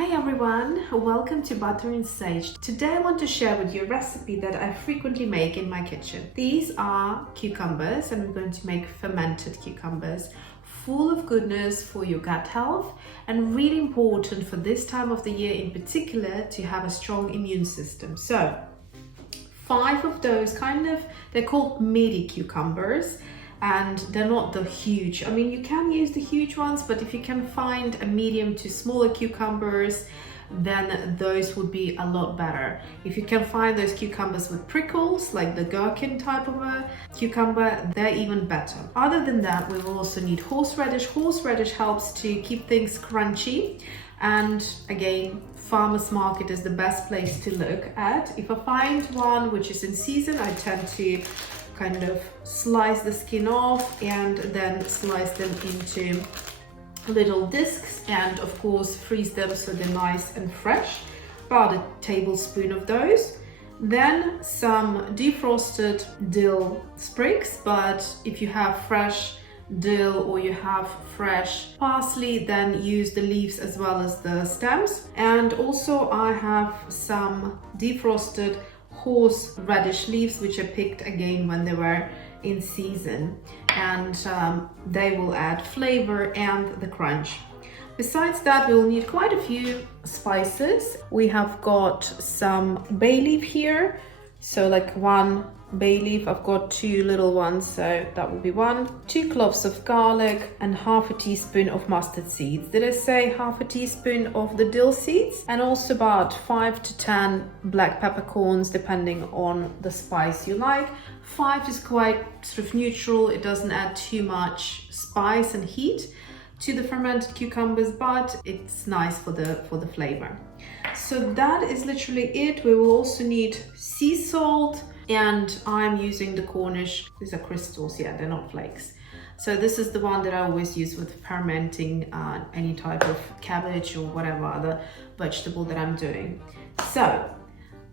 Hey everyone, welcome to Butter and Sage. Today I want to share with you a recipe that I frequently make in my kitchen. These are cucumbers and we're going to make fermented cucumbers, full of goodness for your gut health and really important for this time of the year in particular to have a strong immune system. So 5 of those they're called midi cucumbers. And they're not the huge. I mean, you can use the huge ones, but if you can find a medium to smaller cucumbers, then those would be a lot better. If you can find those cucumbers with prickles, like the gherkin type of a cucumber, they're even better. Other than that, we will also need horseradish. Horseradish helps to keep things crunchy. And again, farmer's market is the best place to look at. If I find one which is in season, I tend to kind of slice the skin off and then slice them into little discs and of course freeze them so they're nice and fresh. About a tablespoon of those. Then some defrosted dill sprigs, but if you have fresh dill or you have fresh parsley, then use the leaves as well as the stems. And also I have some defrosted horseradish leaves which I picked again when they were in season, and they will add flavor and the crunch. Besides that, we will need quite a few spices. We have got some bay leaf here, so like 1 bay leaf. I've got 2 little ones, so that will be 1. 2 cloves of garlic and half a teaspoon of mustard seeds. Did I say half a teaspoon of the dill seeds? And also about 5 to 10 black peppercorns, depending on the spice you like. 5 is quite sort of neutral. It doesn't add too much spice and heat to the fermented cucumbers, but it's nice for the flavor. So that is literally it. We will also need sea salt, and I'm using the Cornish. These are crystals, yeah, they're not flakes. So this is the one that I always use with fermenting any type of cabbage or whatever other vegetable that I'm doing. So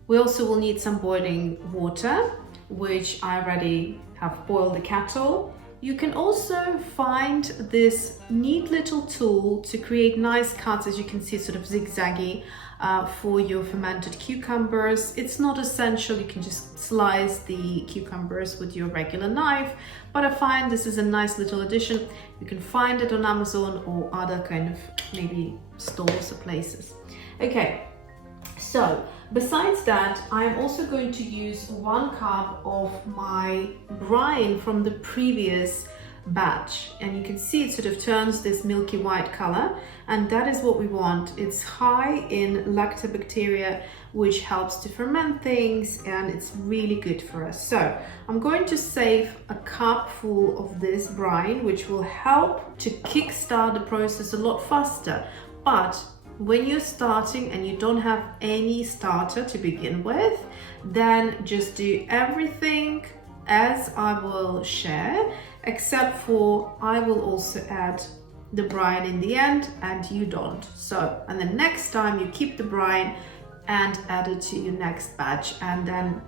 we also will need some boiling water, which I already have boiled the kettle. You can also find this neat little tool to create nice cuts, as you can see, sort of zigzaggy for your fermented cucumbers. It's not essential, you can just slice the cucumbers with your regular knife, but I find this is a nice little addition. You can find it on Amazon or other kind of maybe stores or places. Okay, so besides that, I'm also going to use 1 cup of my brine from the previous batch, and you can see it sort of turns this milky white color, and that is what we want. It's high in lactobacteria, which helps to ferment things, and it's really good for us. So I'm going to save a cup full of this brine, which will help to kickstart the process a lot faster. But when you're starting and you don't have any starter to begin with, then just do everything as I will share, except for I will also add the brine in the end and you don't. So, and then next time you keep the brine and add it to your next batch, and then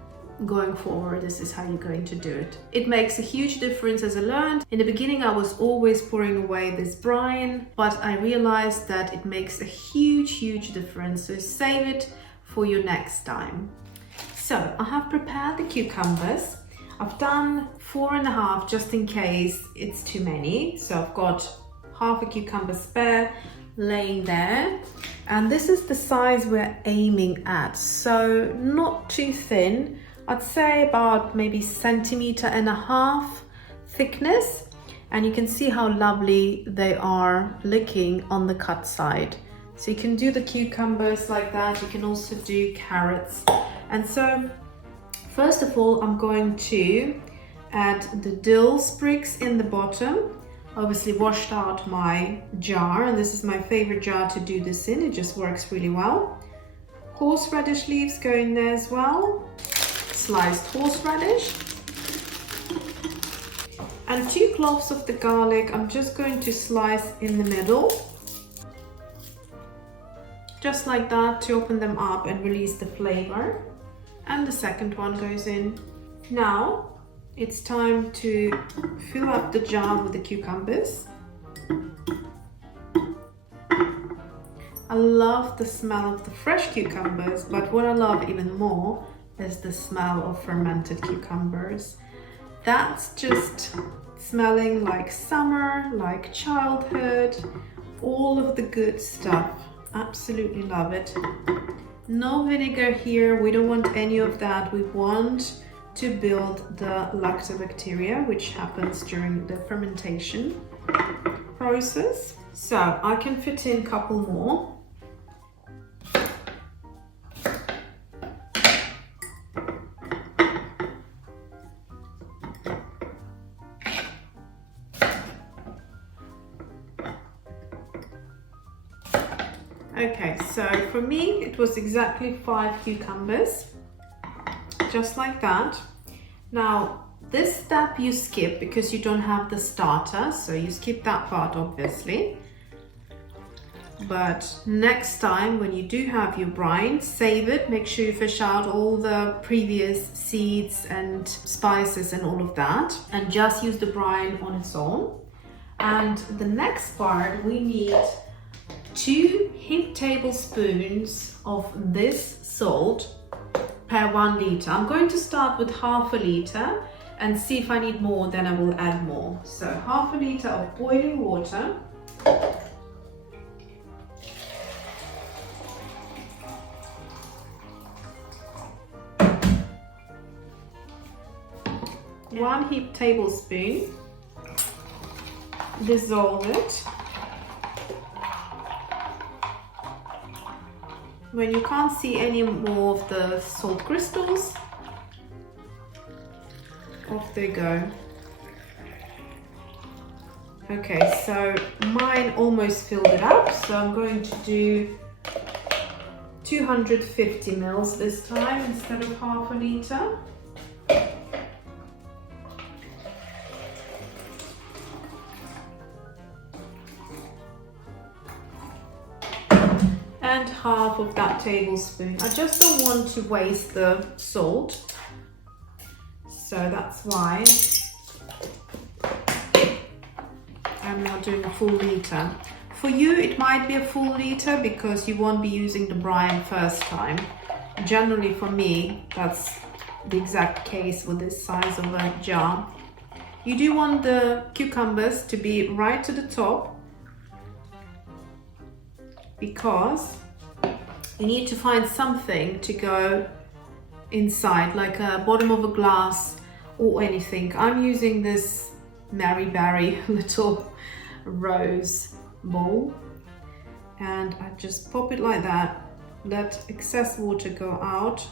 going forward, this is how you're going to do it. It makes a huge difference, as I learned. In the beginning, I was always pouring away this brine, but I realized that it makes a huge difference. So save it for your next time. So I have prepared the cucumbers. I've done 4.5 just in case it's too many. So I've got half a cucumber spare laying there. And this is the size we're aiming at. So not too thin. I'd say about maybe 1.5 centimeters thickness, and you can see how lovely they are looking on the cut side. So you can do the cucumbers like that. You can also do carrots. And so first of all, I'm going to add the dill sprigs in the bottom. Obviously washed out my jar, and this is my favorite jar to do this in. It just works really well. Horseradish leaves go in there as well. Sliced horseradish, and 2 cloves of the garlic. I'm just going to slice in the middle, just like that, to open them up and release the flavor. And the second one goes in. Now it's time to fill up the jar with the cucumbers. I love the smell of the fresh cucumbers, but what I love even more is the smell of fermented cucumbers. That's just smelling like summer, like childhood, all of the good stuff. Absolutely love it. No vinegar here, we don't want any of that. We want to build the lactobacteria, which happens during the fermentation process. So I can fit in a couple more. Okay, so for me it was exactly 5 cucumbers, just like that. Now this step you skip because you don't have the starter, so you skip that part obviously. But next time when you do have your brine, save it, make sure you fish out all the previous seeds and spices and all of that, and just use the brine on its own. And the next part, we need 2 heaped tablespoons of this salt per 1 liter. I'm going to start with half a liter and see if I need more, then I will add more. So half a liter of boiling water. Yeah. 1 heaped tablespoon. Dissolve it. When you can't see any more of the salt crystals, off they go. Okay, so mine almost filled it up, so I'm going to do 250 mils this time instead of half a liter. And half of that tablespoon. I just don't want to waste the salt, so that's why I'm not doing a full liter. For you it might be a full liter because you won't be using the brine first time. Generally for me that's the exact case with this size of a jar. You do want the cucumbers to be right to the top, because you need to find something to go inside, like a bottom of a glass or anything. I'm using this Mary Berry little rose bowl, and I just pop it like that, let excess water go out,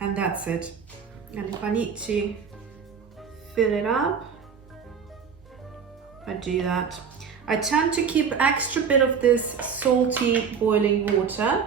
and that's it. And if I need to fill it up, I do that. I tend to keep extra bit of this salty boiling water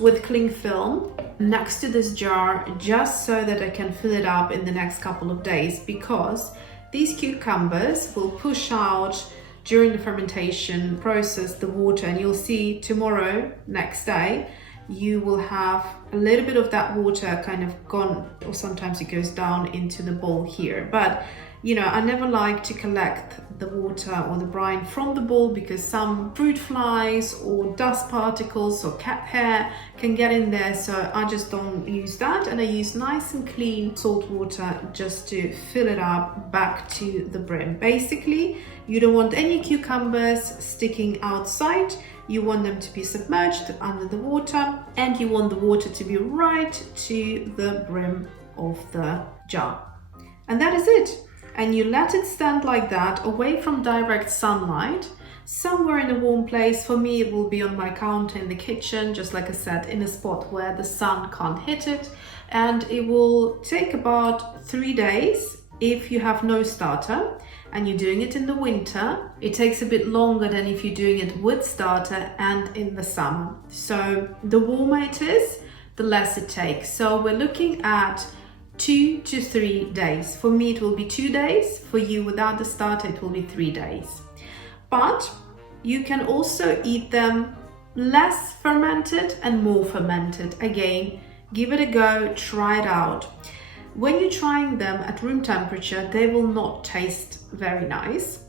with cling film next to this jar, just so that I can fill it up in the next couple of days, because these cucumbers will push out during the fermentation process the water, and you'll see tomorrow, next day, you will have a little bit of that water kind of gone, or sometimes it goes down into the bowl here. But you know, I never like to collect the water or the brine from the bowl, because some fruit flies or dust particles or cat hair can get in there, so I just don't use that, and I use nice and clean salt water just to fill it up back to the brim. Basically, you don't want any cucumbers sticking outside, you want them to be submerged under the water, and you want the water to be right to the brim of the jar. And that is it. And you let it stand like that, away from direct sunlight, somewhere in a warm place. For me, it will be on my counter in the kitchen, just like I said, in a spot where the sun can't hit it. And it will take about 3 days if you have no starter and you're doing it in the winter. It takes a bit longer than if you're doing it with starter and in the summer. So the warmer it is, the less it takes. So we're looking at 2 to 3 days. For me it will be 2 days, for you without the starter it will be 3 days. But you can also eat them less fermented and more fermented. Again, give it a go, try it out. When you're trying them at room temperature, they will not taste very nice.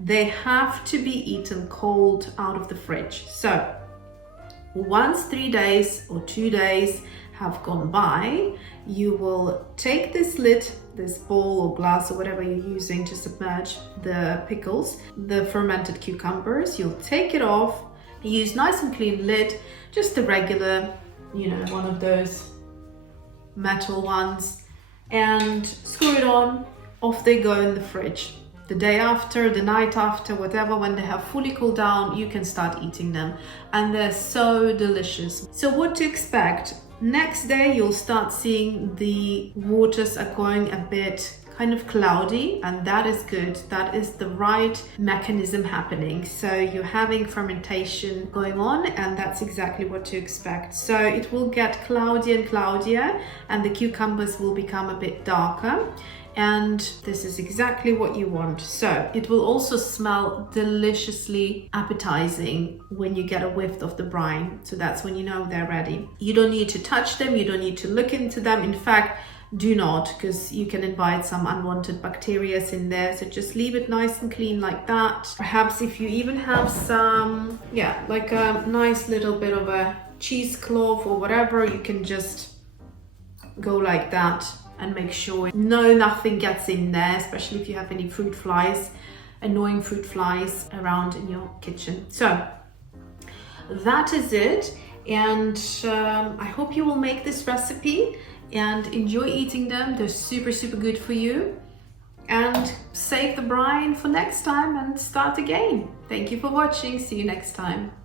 they have to be eaten cold out of the fridge. So once 3 days or 2 days have gone by, you will take this lid, this bowl or glass or whatever you're using to submerge the pickles, the fermented cucumbers. You'll take it off, use nice and clean lid, just the regular, one of those metal ones, and screw it on. Off they go in the fridge. The day after, the night after, whatever, when they have fully cooled down, you can start eating them, and they're so delicious. So what to expect? Next day you'll start seeing the waters are going a bit kind of cloudy, and that is good. That is the right mechanism happening. So you're having fermentation going on, and that's exactly what to expect. So it will get cloudier and cloudier, and the cucumbers will become a bit darker. And this is exactly what you want. So it will also smell deliciously appetizing when you get a whiff of the brine. So that's when you know they're ready. You don't need to touch them, you don't need to look into them. In fact, do not, because you can invite some unwanted bacteria in there. So just leave it nice and clean like that. Perhaps if you even have some, like a nice little bit of a cheesecloth or whatever, you can just go like that and make sure nothing gets in there, especially if you have any fruit flies, annoying fruit flies around in your kitchen. So that is it, and I hope you will make this recipe and enjoy eating them. They're super good for you, and save the brine for next time and start again. Thank you for watching. See you next time.